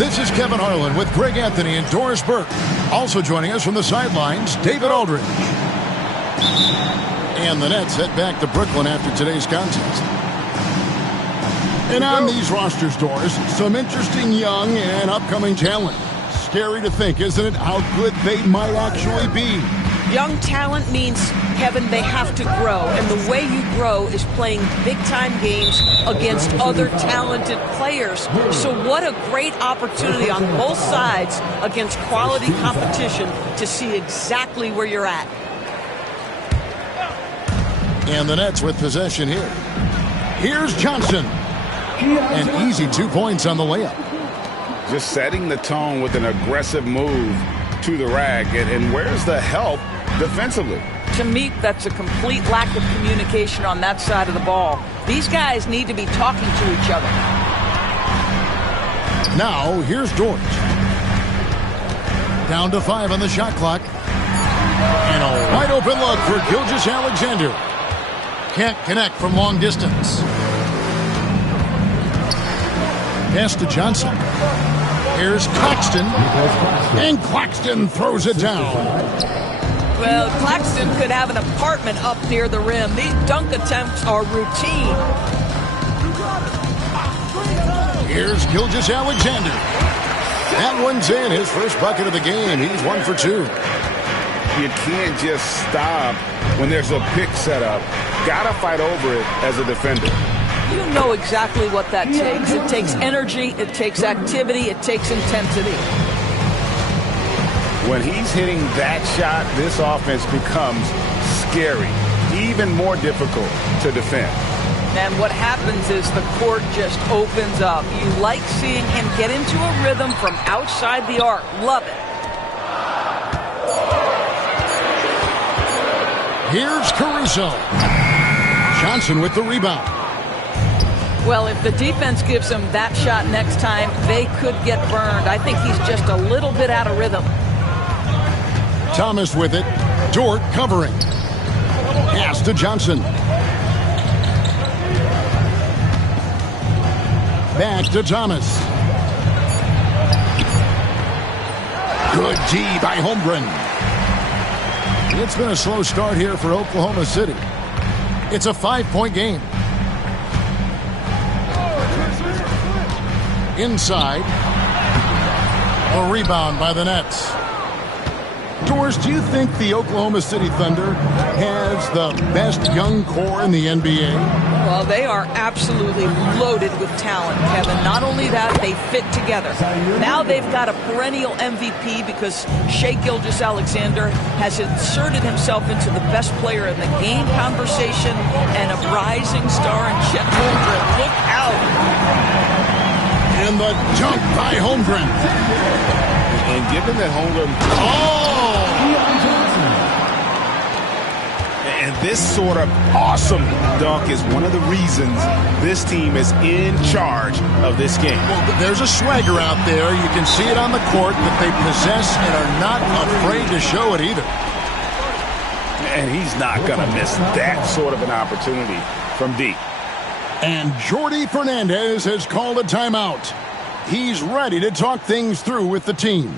This is Kevin Harlan with Greg Anthony and Doris Burke. Also joining us from the sidelines, David Aldridge. And the Nets head back to Brooklyn after today's contest. And on these rosters, Doris, some interesting young and upcoming talent. Scary to think, isn't it, how good they might actually be? Young talent means, Kevin, they have to grow. And the way you grow is playing big-time games against other talented players. So what a great opportunity on both sides against quality competition to see exactly where you're at. And the Nets with possession here. Here's Johnson. An easy 2 points on the layup. Just setting the tone with an aggressive move to the rack. And where's the help defensively? To me, that's a complete lack of communication on that side of the ball. These guys need to be talking to each other. Now, here's George. Down to 5 on the shot clock. And a wide open look for Gilgeous-Alexander. Can't connect from long distance. Pass to Johnson. Here's Claxton. And Claxton throws it down. Well, Claxton could have an apartment up near the rim. These dunk attempts are routine. Here's Gilgeous-Alexander. That one's in, his first bucket of the game. He's 1 for 2. You can't just stop when there's a pick set up. Gotta fight over it as a defender. You know exactly what that takes. It takes energy, it takes activity, it takes intensity. When he's hitting that shot, this offense becomes scary, even more difficult to defend. And what happens is the court just opens up. You like seeing him get into a rhythm from outside the arc. Love it. Here's Caruso. Johnson with the rebound. Well, if the defense gives him that shot next time, they could get burned. I think he's just a little bit out of rhythm. Thomas with it. Dort covering. Pass to Johnson. Back to Thomas. Good D by Holmgren. It's been a slow start here for Oklahoma City. It's a 5-point game. Inside. A rebound by the Nets. Doris, do you think the Oklahoma City Thunder has the best young core in the NBA? Well, they are absolutely loaded with talent, Kevin. Not only that, they fit together. Now they've got a perennial MVP because Shai Gilgeous-Alexander has inserted himself into the best player in the game conversation and a rising star in Chet Holmgren. Look out! And the dunk by Holmgren. And given that Holmgren... And this sort of awesome dunk is one of the reasons this team is in charge of this game. Well, there's a swagger out there. You can see it on the court that they possess and are not afraid to show it either. And he's not going to miss that sort of an opportunity from deep. And Jordi Fernandez has called a timeout. He's ready to talk things through with the team.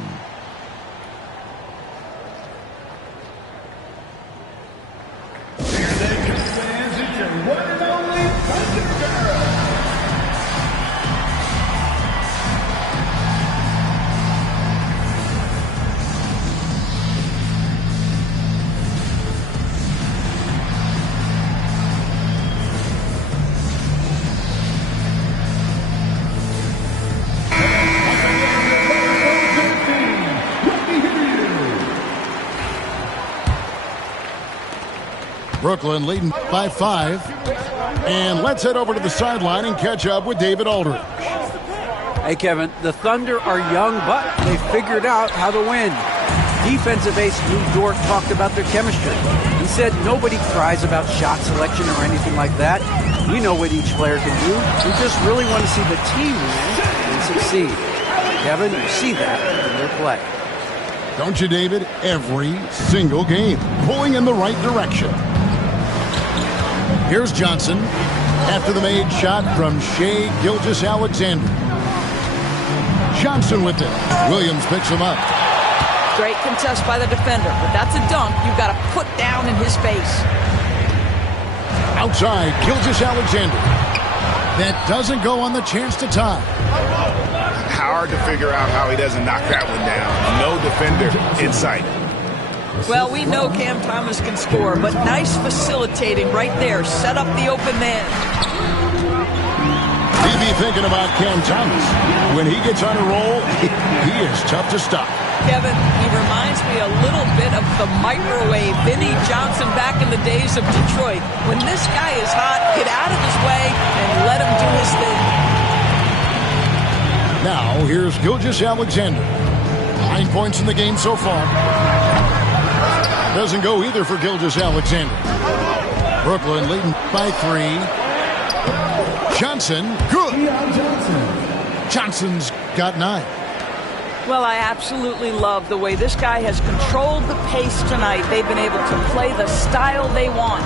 Brooklyn leading by 5. And let's head over to the sideline and catch up with David Aldridge. Hey, Kevin, the Thunder are young, but they figured out how to win. Defensive ace Lou Dort talked about their chemistry. He said nobody cries about shot selection or anything like that. We know what each player can do. We just really want to see the team win and succeed. Kevin, you see that in their play. Don't you, David? Every single game, pulling in the right direction. Here's Johnson after the made shot from Shai Gilgeous-Alexander. Johnson with it. Williams picks him up. Great contest by the defender, but that's a dunk you've got to put down in his face. Outside, Gilgeous-Alexander. That doesn't go on the chance to tie. Hard to figure out how he doesn't knock that one down. No defender in sight. Well, we know Cam Thomas can score, but nice facilitating right there. Set up the open man. He'd be thinking about Cam Thomas. When he gets on a roll, he is tough to stop. Kevin, he reminds me a little bit of the microwave Vinnie Johnson back in the days of Detroit. When this guy is hot, get out of his way and let him do his thing. Now, here's Gilgeous-Alexander. 9 points in the game so far. Doesn't go either for Gilgeous-Alexander. Brooklyn leading by 3. Johnson, good. Johnson's got 9. Well, I absolutely love the way this guy has controlled the pace tonight. They've been able to play the style they want.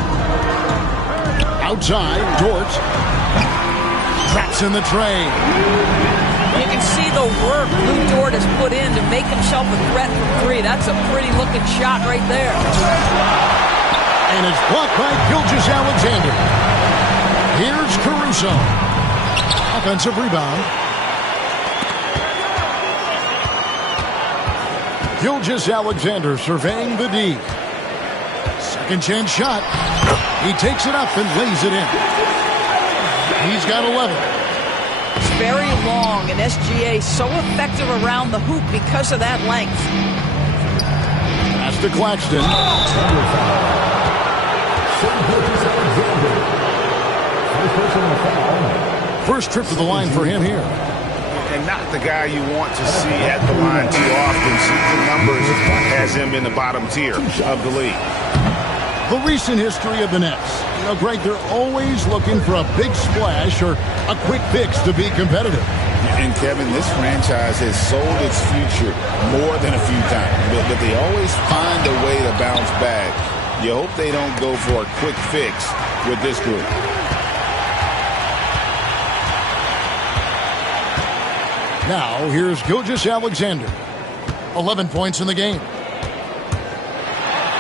Outside, Dort. Drops in the tray. You can see the work Lou Dort has put in to make himself a threat from 3. That's a pretty looking shot right there. And it's blocked by Gilgeous-Alexander. Here's Caruso. Offensive rebound. Gilgeous-Alexander surveying the D. Second chance shot. He takes it up and lays it in. He's got 11. It's very long, and SGA so effective around the hoop because of that length. Pass to Claxton. First trip to the line for him here. And not the guy you want to see at the line too often. Season numbers has him in the bottom tier of the league. The recent history of the Nets. You know, Greg, they're always looking for a big splash or a quick fix to be competitive. And Kevin, this franchise has sold its future more than a few times, but they always find a way to bounce back. You hope they don't go for a quick fix with this group. Now, here's Gilgeous-Alexander. 11 points in the game.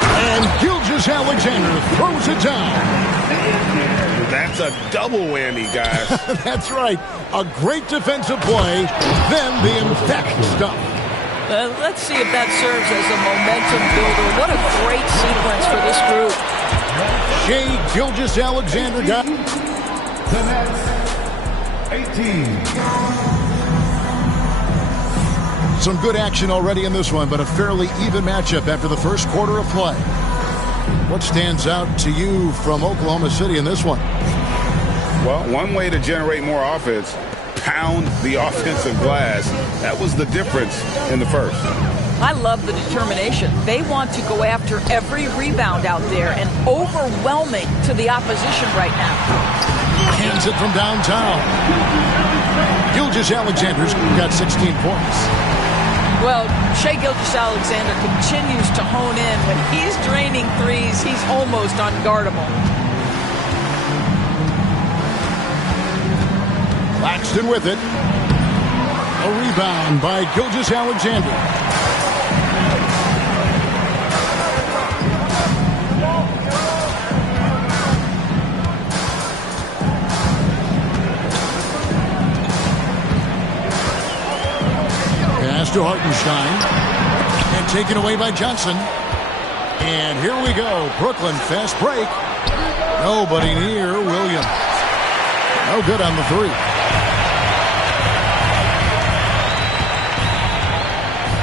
And Gilgeous-Alexander throws it down. That's a double whammy, guys. That's right. A great defensive play, then the emphatic stuff. Let's see if that serves as a momentum builder. What a great sequence for this group. Shai Gilgeous-Alexander got the Nets 18. Some good action already in this one, but a fairly even matchup after the first quarter of play. What stands out to you from Oklahoma City in this one? Well, one way to generate more offense, pound the offensive glass. That was the difference in the first. I love the determination. They want to go after every rebound out there and overwhelming to the opposition right now. Hands it from downtown. Gilgeous-Alexander's got 16 points. Well, Shai Gilgeous-Alexander continues to hone in. When he's draining threes, he's almost unguardable. Claxton with it. A rebound by Gilgeous-Alexander. Pass to Hartenstein. And taken away by Johnson. And here we go. Brooklyn fast break. Nobody near Williams. No good on the 3.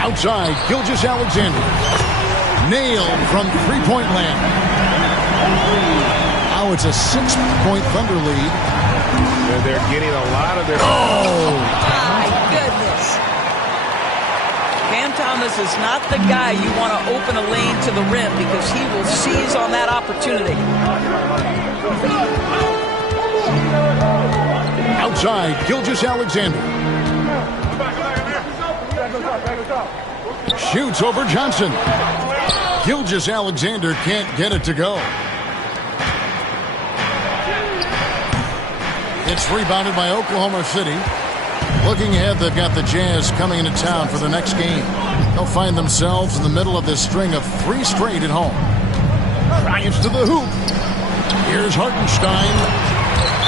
Outside, Gilgeous-Alexander. Nailed from three-point land. Now it's a 6-point Thunder lead. They're getting a lot of their... Oh, my goodness. Cam Thomas is not the guy you want to open a lane to the rim because he will seize on that opportunity. Outside, Gilgeous-Alexander. Shoots over Johnson. Gilgeous-Alexander can't get it to go. It's rebounded by Oklahoma City. Looking ahead, they've got the Jazz coming into town for the next game. They'll find themselves in the middle of this string of 3 straight at home. Drives to the hoop. Here's Hartenstein.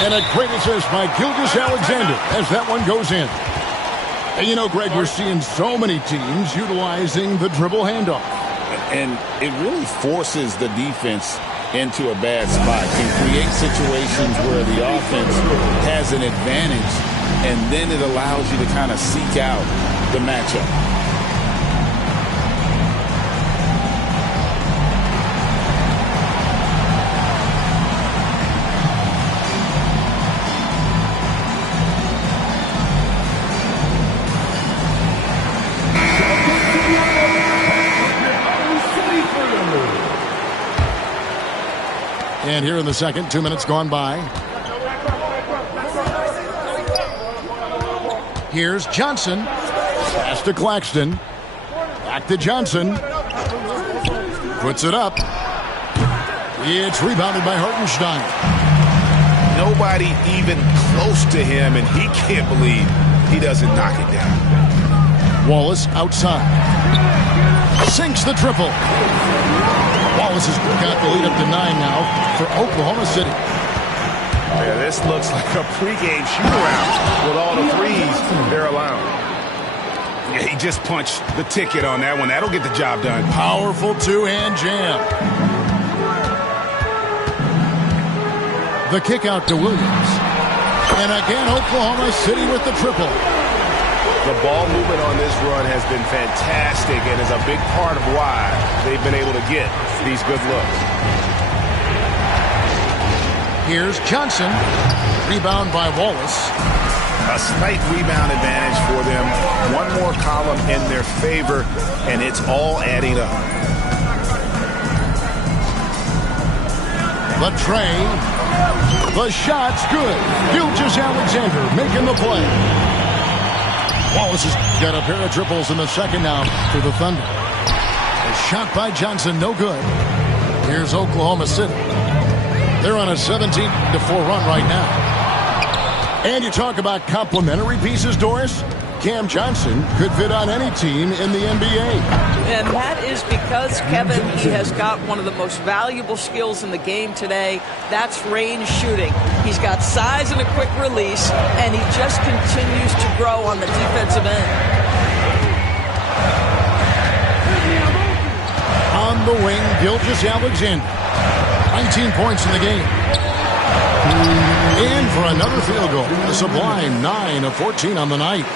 And a great assist by Gilgeous-Alexander as that one goes in. And you know, Greg, we're seeing so many teams utilizing the dribble handoff. And it really forces the defense into a bad spot. Can create situations where the offense has an advantage, and then it allows you to kind of seek out the matchup. And here in the second, 2 minutes gone by. Here's Johnson. Pass to Claxton. Back to Johnson. Puts it up. It's rebounded by Hartenstein. Nobody even close to him, and he can't believe he doesn't knock it down. Wallace outside. Sinks the triple. Wallace has got the lead up to 9 now for Oklahoma City. Yeah, this looks like a pregame shoot-around with all the threes they're allowing. Yeah, he just punched the ticket on that one. That'll get the job done. Powerful two-hand jam. The kick out to Williams. And again, Oklahoma City with the triple. The ball movement on this run has been fantastic and is a big part of why they've been able to get these good looks. Here's Johnson. Rebound by Wallace. A slight rebound advantage for them. One more column in their favor, and it's all adding up. The tray. The shot's good. Gilgeous-Alexander making the play. Wallace has got a pair of triples in the second now for the Thunder. A shot by Johnson, no good. Here's Oklahoma City. They're on a 17-4 run right now. And you talk about complementary pieces, Doris. Cam Johnson could fit on any team in the NBA. And that is because, Kevin, he has got one of the most valuable skills in the game today. That's range shooting. He's got size and a quick release, and he just continues to grow on the defensive end. On the wing, Gilgeous-Alexander. 19 points in the game. And for another field goal, a sublime 9 of 14 on the night.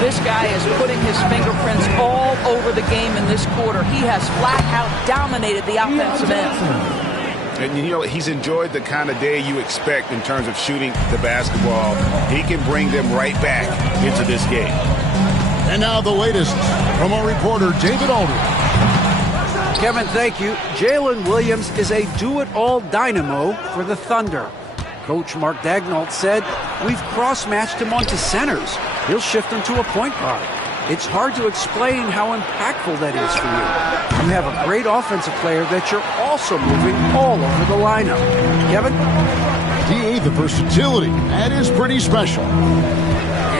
This guy is putting his fingerprints all over the game in this quarter. He has flat out dominated the offensive end. And you know, he's enjoyed the kind of day you expect in terms of shooting the basketball. He can bring them right back into this game. And now the latest from our reporter, David Aldridge. Kevin, thank you. Jalen Williams is a do-it-all dynamo for the Thunder. Coach Mark Daigneault said, "We've cross-matched him onto centers. He'll shift into a point guard. It's hard to explain how impactful that is for you. You have a great offensive player that you're also moving all over the lineup." Kevin? D.A., the versatility. That is pretty special.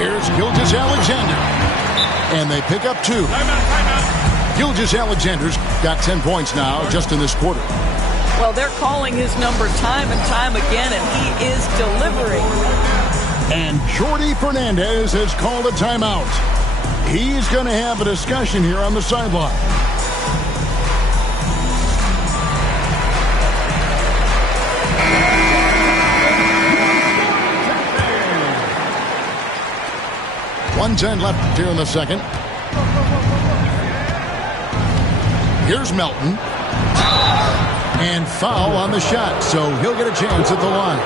Here's Gilgeous-Alexander. And they pick up 2. Gilgeous-Alexander's got 10 points now just in this quarter. Well, they're calling his number time and time again, and he is delivering. And Jordi Fernandez has called a timeout. He's going to have a discussion here on the sideline. .110 left here in the second. Here's Melton. And foul on the shot, so he'll get a chance at the line.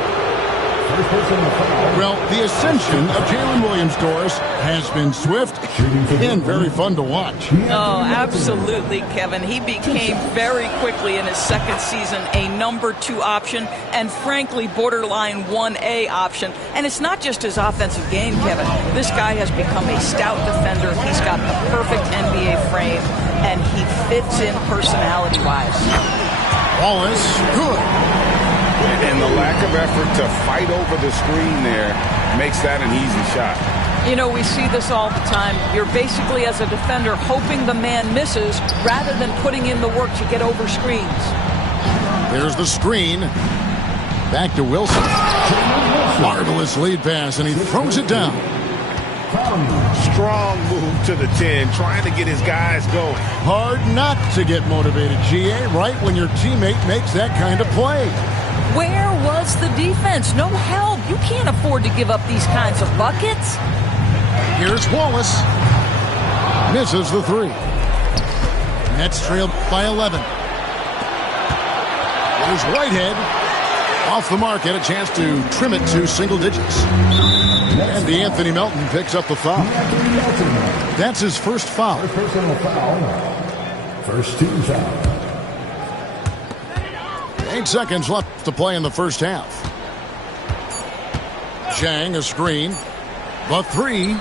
Well, the ascension of Jalen Williams, Doris, has been swift and very fun to watch. Oh, absolutely, Kevin. He became very quickly in his second season a number 2 option and, frankly, borderline 1A option. And it's not just his offensive game, Kevin. This guy has become a stout defender. He's got the perfect NBA frame, and he fits in personality-wise. Wallace, good. And the lack of effort to fight over the screen there makes that an easy shot. You know, we see this all the time. You're basically, as a defender, hoping the man misses rather than putting in the work to get over screens. There's the screen. Back to Wilson. Marvelous lead pass, and he throws it down. Strong move to the 10, trying to get his guys going. Hard not to get motivated, GA, right when your teammate makes that kind of play. Where was the defense? No help. You can't afford to give up these kinds of buckets. Here's Wallace. Misses the 3. Nets trailed by 11. Here's Whitehead. Off the mark, had a chance to trim it to single digits. And Anthony Melton picks up the foul. That's his first foul. Personal foul. First team foul. 8 seconds left to play in the first half. Chang, a screen. The 3.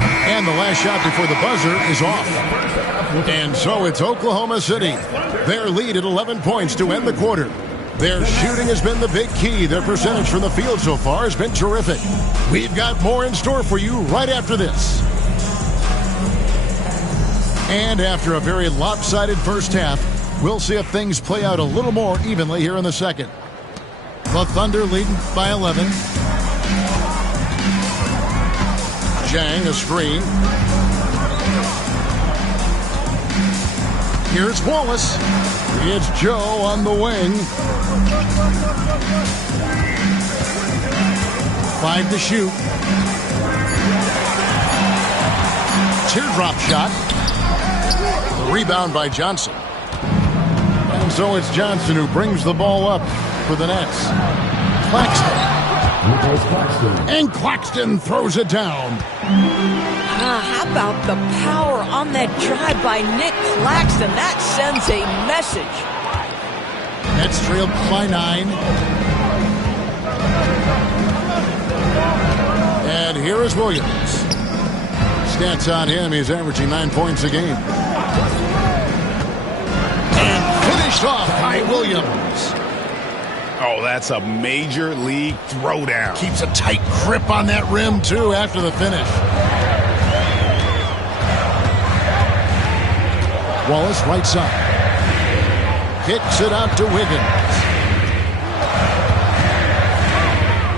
And the last shot before the buzzer is off. And so it's Oklahoma City. Their lead at 11 points to end the quarter. Their shooting has been the big key. Their percentage from the field so far has been terrific. We've got more in store for you right after this. And after a very lopsided first half, we'll see if things play out a little more evenly here in the second. The Thunder leading by 11. Chang, a screen. Here's Wallace. It's Joe on the wing. 5 to shoot. Teardrop shot. The rebound by Johnson. And so it's Johnson who brings the ball up for the Nets. Claxton. And Claxton throws it down. How about the power on that drive by Nick Claxton? That sends a message. Nets trail by 9. And here is Williams. Stats on him, he's averaging 9 points a game. And finished off by Williams. Oh, that's a major league throwdown. Keeps a tight grip on that rim, too, after the finish. Wallace, right side. Kicks it out to Wiggins.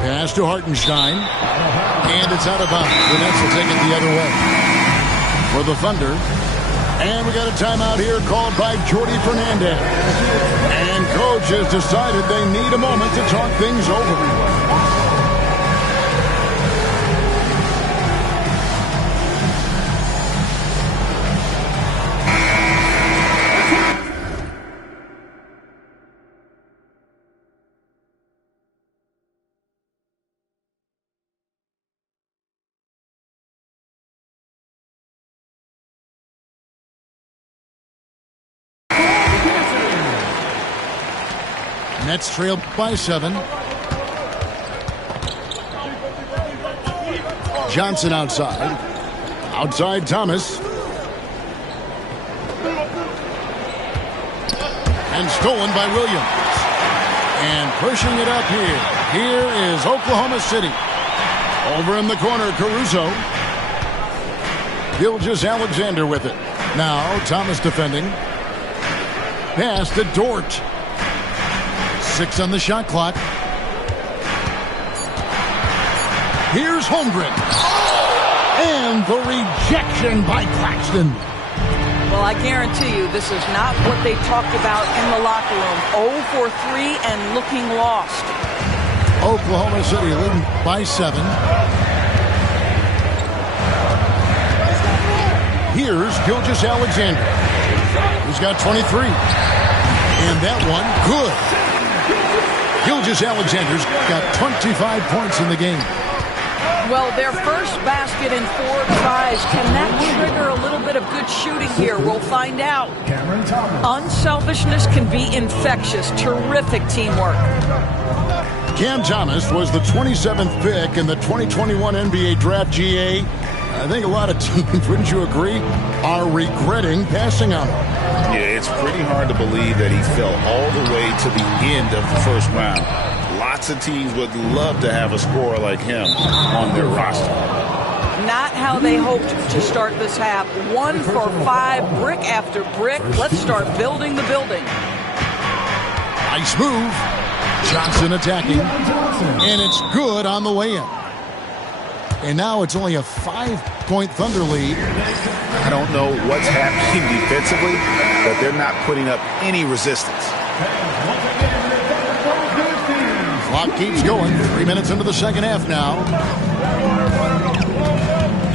Pass to Hartenstein. And it's out of bounds. The Nets will take it the other way. For the Thunder. And we got a timeout here called by Jordi Fernandez. And coach has decided they need a moment to talk things over. Nets trail by 7. Johnson outside. Outside Thomas. And stolen by Williams. And pushing it up here. Here is Oklahoma City. Over in the corner, Caruso. Gilgeous-Alexander with it. Now Thomas defending. Pass to Dort. 6 on the shot clock. Here's Holmgren. And the rejection by Claxton. Well, I guarantee you this is not what they talked about in the locker room. 0 for 3 and looking lost. Oklahoma City leading by 7. Here's Gilgeous-Alexander. He's got 23. And that one, good. Gilgeous-Alexander's got 25 points in the game. Well, their first basket in 4 tries. Can that trigger a little bit of good shooting here? We'll find out. Unselfishness can be infectious. Terrific teamwork. Cam Thomas was the 27th pick in the 2021 NBA Draft. GA. I think a lot of teams, wouldn't you agree, are regretting passing on him. Yeah, it's pretty hard to believe that he fell all the way to the end of the first round. Lots of teams would love to have a scorer like him on their roster. Not how they hoped to start this half. 1 for 5, brick after brick. Let's start building the building. Nice move. Johnson attacking. And it's good on the way in. And now it's only a 5-point Thunder lead. I don't know what's happening defensively, but they're not putting up any resistance. Clock keeps going. 3 minutes into the second half now.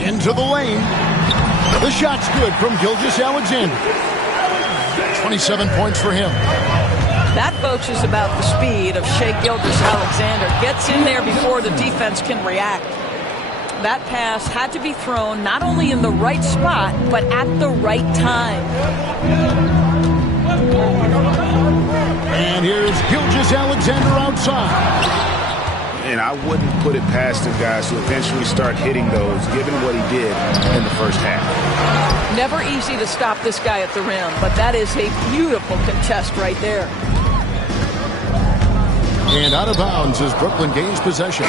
Into the lane. The shot's good from Gilgeous-Alexander. 27 points for him. That, folks, is about the speed of Shai Gilgeous-Alexander. Gets in there before the defense can react. That pass had to be thrown not only in the right spot, but at the right time. And here's Gilgeous-Alexander outside. And I wouldn't put it past him, guys, to eventually start hitting those, given what he did in the first half. Never easy to stop this guy at the rim, but that is a beautiful contest right there. And out of bounds as Brooklyn gains possession.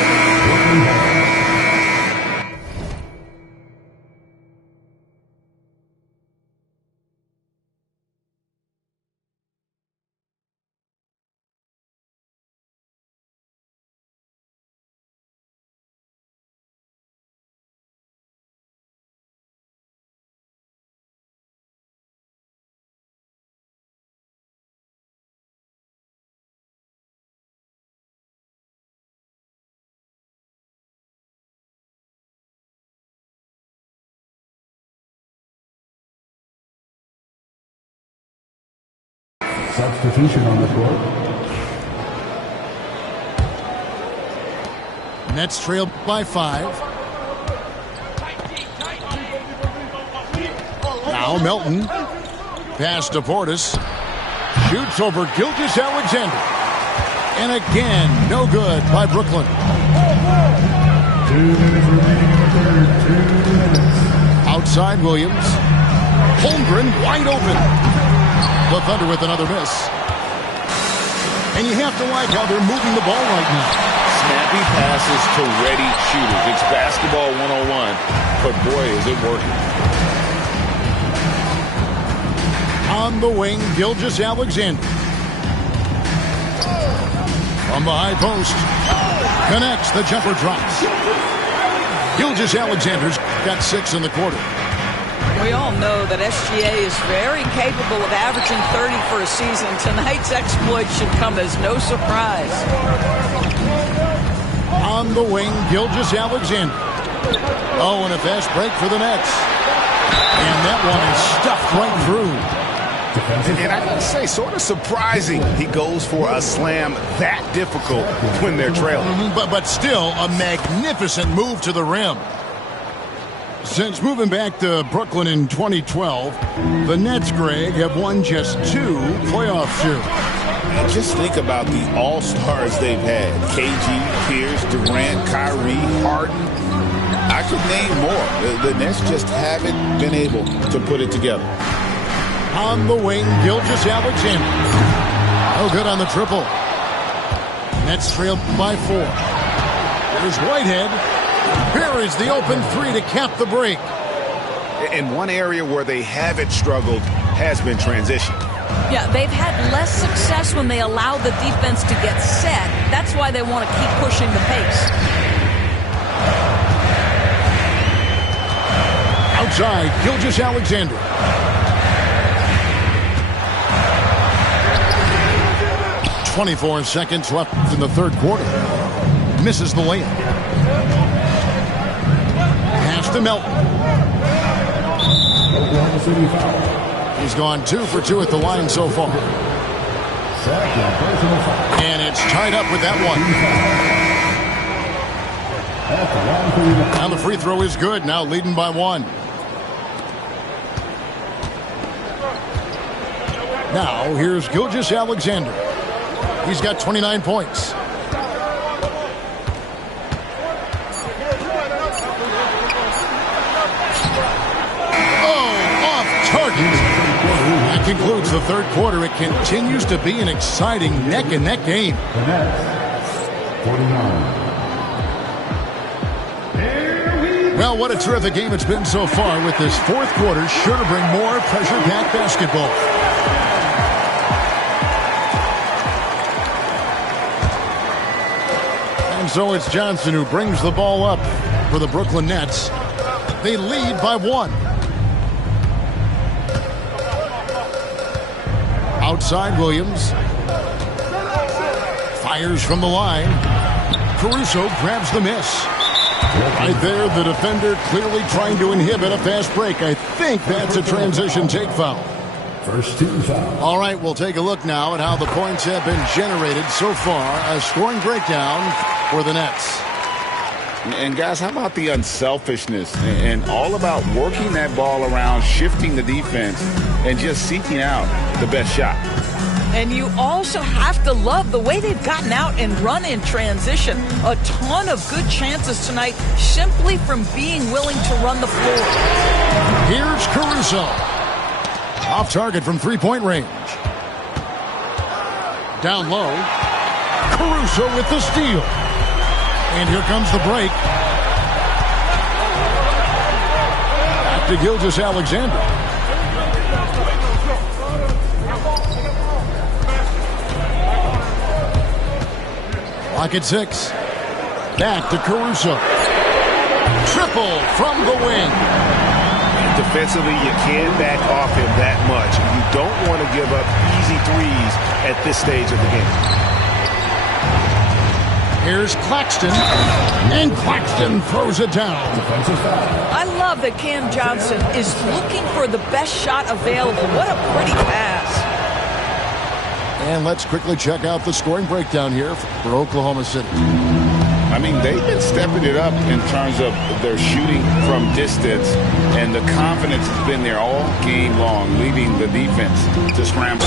Substitution on the court. Nets trailed by 5. Now Melton. Pass to Portis. Shoots over Gilgeous-Alexander. And again, no good by Brooklyn. 2 minutes remaining in the third. 2 minutes. Outside Williams. Holmgren wide open. The Thunder with another miss. And you have to like how they're moving the ball right now. Snappy passes to ready shooters. It's basketball 101, but boy, is it working. On the wing, Gilgeous-Alexander. From the high post. Connects, the jumper drops. Gilgeous-Alexander's got 6 in the quarter. We all know that SGA is very capable of averaging 30 for a season. Tonight's exploit should come as no surprise. On the wing, Gilgeous-Alexander. Oh, and a fast break for the Nets. And that one is stuffed right through. And I gotta say, sort of surprising he goes for a slam that difficult when they're trailing. But still, a magnificent move to the rim. Since moving back to Brooklyn in 2012, the Nets, Greg, have won just 2 playoff series. Just think about the all-stars they've had. KG, Pierce, Durant, Kyrie, Harden. I could name more. The Nets just haven't been able to put it together. On the wing, Gilgeous-Alexander. No good on the triple. Nets trailed by 4. There's Whitehead. Here is the open 3 to cap the break. And one area where they haven't struggled has been transition. Yeah, they've had less success when they allow the defense to get set. That's why they want to keep pushing the pace. Outside, Gilgeous-Alexander. .24 seconds left in the third quarter. Misses the layup. Pass to Melton. Oklahoma City foul. He's gone 2 for 2 at the line so far. Second personal foul. And it's tied up with that one. At the line for the Now the free throw is good. Now leading by 1. Now here's Gilgeous-Alexander. He's got 29 points. That concludes the third quarter. It continues to be an exciting neck-and-neck game. The Nets, 49. Here we Well, what a terrific game it's been so far, with this fourth quarter sure to bring more pressure-packed basketball. And so it's Johnson who brings the ball up for the Brooklyn Nets. They lead by 1. Outside Williams. Fires from the line. Caruso grabs the miss. Right there, the defender clearly trying to inhibit a fast break. I think that's a transition take foul. First team foul. All right, we'll take a look now at how the points have been generated so far. A scoring breakdown for the Nets. And guys, how about the unselfishness and all about working that ball around, shifting the defense, and just seeking out the best shot. And you also have to love the way they've gotten out and run in transition. A ton of good chances tonight simply from being willing to run the floor. Here's Caruso. Off target from three-point range. Down low. Caruso with the steal. And here comes the break. Back to Gilgeous-Alexander. Lock at 6. Back to Caruso. Triple from the wing. And defensively, you can't back off him that much. You don't want to give up easy threes at this stage of the game. Here's Claxton. And Claxton throws it down. I love that Cam Johnson is looking for the best shot available. What a pretty pass. And let's quickly check out the scoring breakdown here for Oklahoma City. I mean, they've been stepping it up in terms of their shooting from distance, and the confidence has been there all game long, leading the defense to scramble.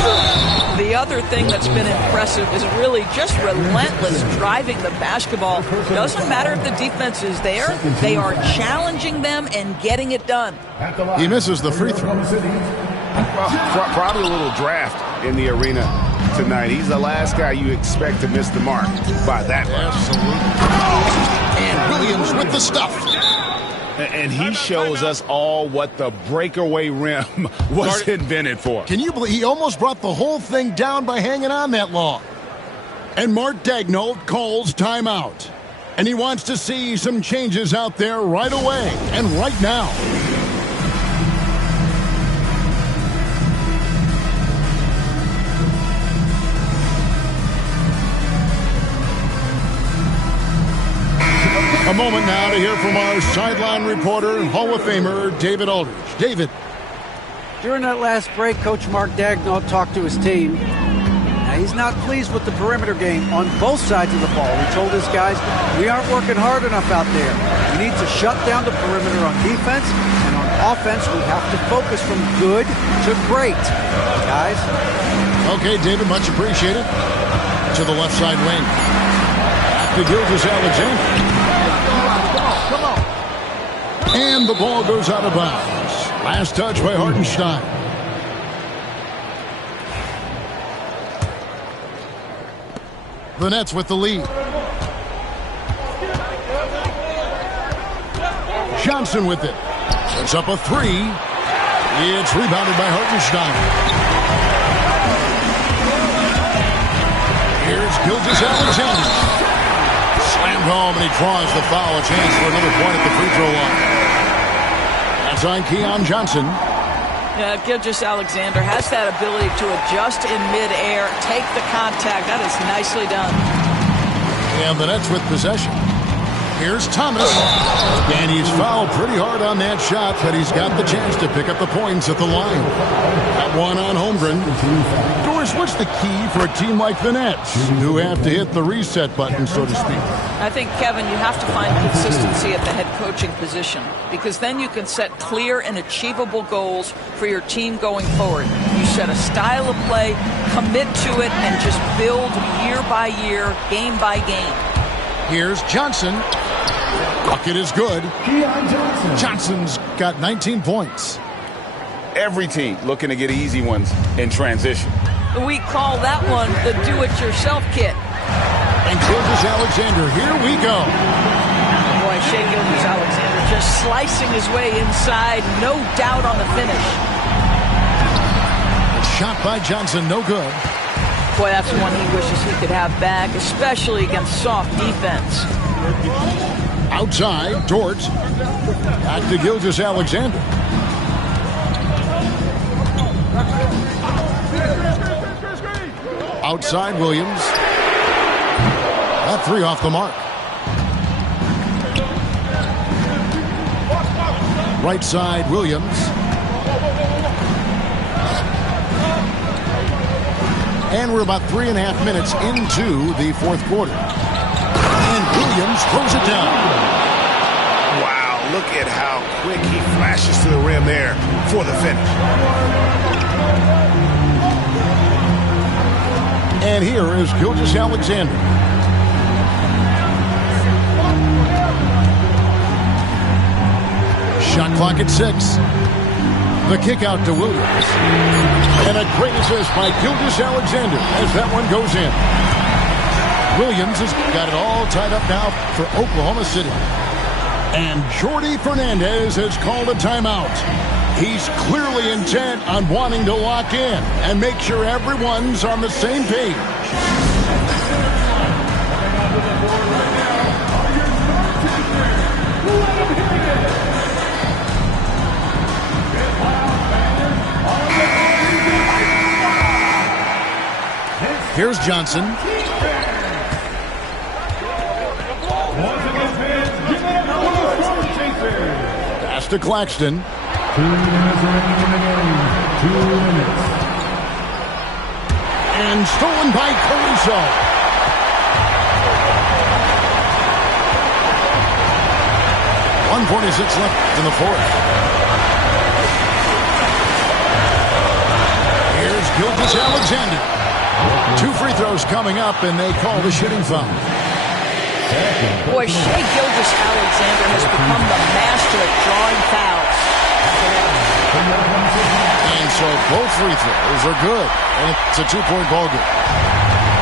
The other thing that's been impressive is really just relentless driving the basketball. Doesn't matter if the defense is there, they are challenging them and getting it done. He misses the free throw. Probably a little draft in the arena tonight. He's the last guy you expect to miss the mark by that much. Absolutely. And Williams with the stuff. And he shows us all what the breakaway rim was invented for. Can you believe he almost brought the whole thing down by hanging on that long? And Mark Daigneault calls timeout. And he wants to see some changes out there right away and right now. A moment now to hear from our sideline reporter, Hall of Famer David Aldridge. David. During that last break, Coach Mark Daigneault talked to his team. Now, he's not pleased with the perimeter game on both sides of the ball. He told his guys, we aren't working hard enough out there. We need to shut down the perimeter on defense, and on offense, we have to focus from good to great. Guys? Okay, David, much appreciated. To the left side wing. Back to Gilgeous-Alexander. And the ball goes out of bounds. Last touch by Hartenstein. The Nets with the lead. Johnson with it. Puts up a three. It's rebounded by Hartenstein. Here's Gilgeous-Alexander. Slammed home, and he draws the foul. A chance for another point at the free throw line. That's on Keon Johnson. Gilgeous-Alexander has that ability to adjust in midair, take the contact. That is nicely done. And the Nets with possession. Here's Thomas. And he's fouled pretty hard on that shot, but he's got the chance to pick up the points at the line. That one on Holmgren. Doris, what's the key for a team like the Nets, who have to hit the reset button, so to speak? I think, Kevin, you have to find consistency at the head coaching position, because then you can set clear and achievable goals for your team going forward. You set a style of play, commit to it, and just build year by year, game by game. Here's Johnson. Bucket is good. Johnson's got 19 points. Every team looking to get easy ones in transition. We call that one the do-it-yourself kit. And Gilgeous-Alexander, here we go. Boy, Shai Gilgeous-Alexander just slicing his way inside. No doubt on the finish. Shot by Johnson, no good. Boy, that's one he wishes he could have back, especially against soft defense. Outside, Dort. Back to Gilgeous-Alexander. Outside, Williams. That three off the mark. Right side, Williams. And we're about 3.5 minutes into the fourth quarter. And Williams throws it down. Wow, look at how quick he flashes to the rim there for the finish. And here is Gilgeous-Alexander. Shot clock at 6. The kick out to Williams. And a great assist by Gilgeous-Alexander as that one goes in. Williams has got it all tied up now for Oklahoma City. And Jordi Fernandez has called a timeout. He's clearly intent on wanting to lock in and make sure everyone's on the same page. Here's Johnson. Pass to Claxton. 2 minutes remaining in the game. 2 minutes. And stolen by Caruso. .146 left in the fourth. Here's Gilgeous-Alexander. 2 free throws coming up, and they call the shooting foul. Boy, Shai Gilgeous-Alexander has become the master at drawing fouls. And so both free throws are good, and it's a 2-point ball game.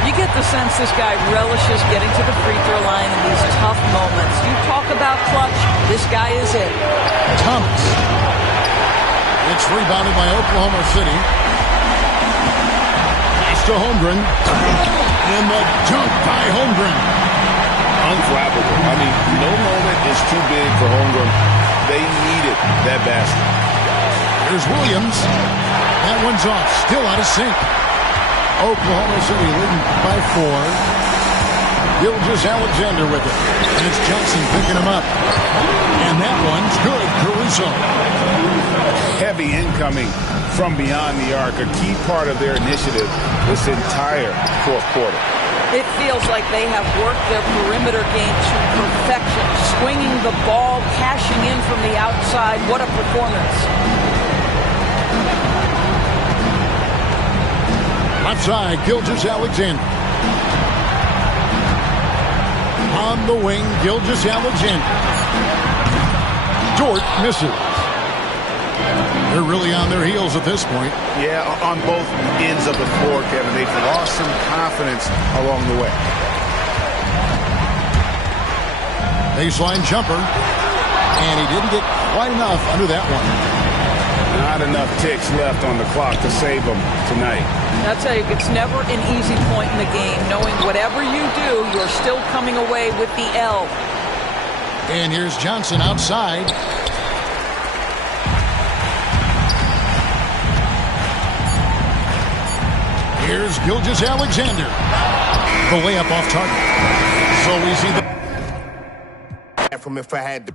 You get the sense this guy relishes getting to the free throw line in these tough moments. You talk about clutch, this guy is it. Thomas. It's rebounded by Oklahoma City. Pass to Holmgren. And the dunk by Holmgren. Unflappable. I mean, no moment is too big for Holmgren. They needed that basket. Here's Williams. That one's off. Still out of sync. Oklahoma City leading by 4. Gilgeous-Alexander with it. And it's Johnson picking him up. And that one's good. Caruso. Heavy incoming from beyond the arc. A key part of their initiative this entire fourth quarter. It feels like they have worked their perimeter game to perfection. Swinging the ball, cashing in from the outside. What a performance. Left side, Gilgeous-Alexander. On the wing, Gilgeous-Alexander. Dort misses. They're really on their heels at this point. Yeah, on both ends of the floor, Kevin. They've lost some confidence along the way. Baseline jumper. And he didn't get quite enough under that one. Not enough ticks left on the clock to save them tonight. I'll tell you, it's never an easy point in the game, knowing whatever you do, you're still coming away with the L. And here's Johnson outside. Here's Gilgeous-Alexander. The layup off target. So easy. From if I had to.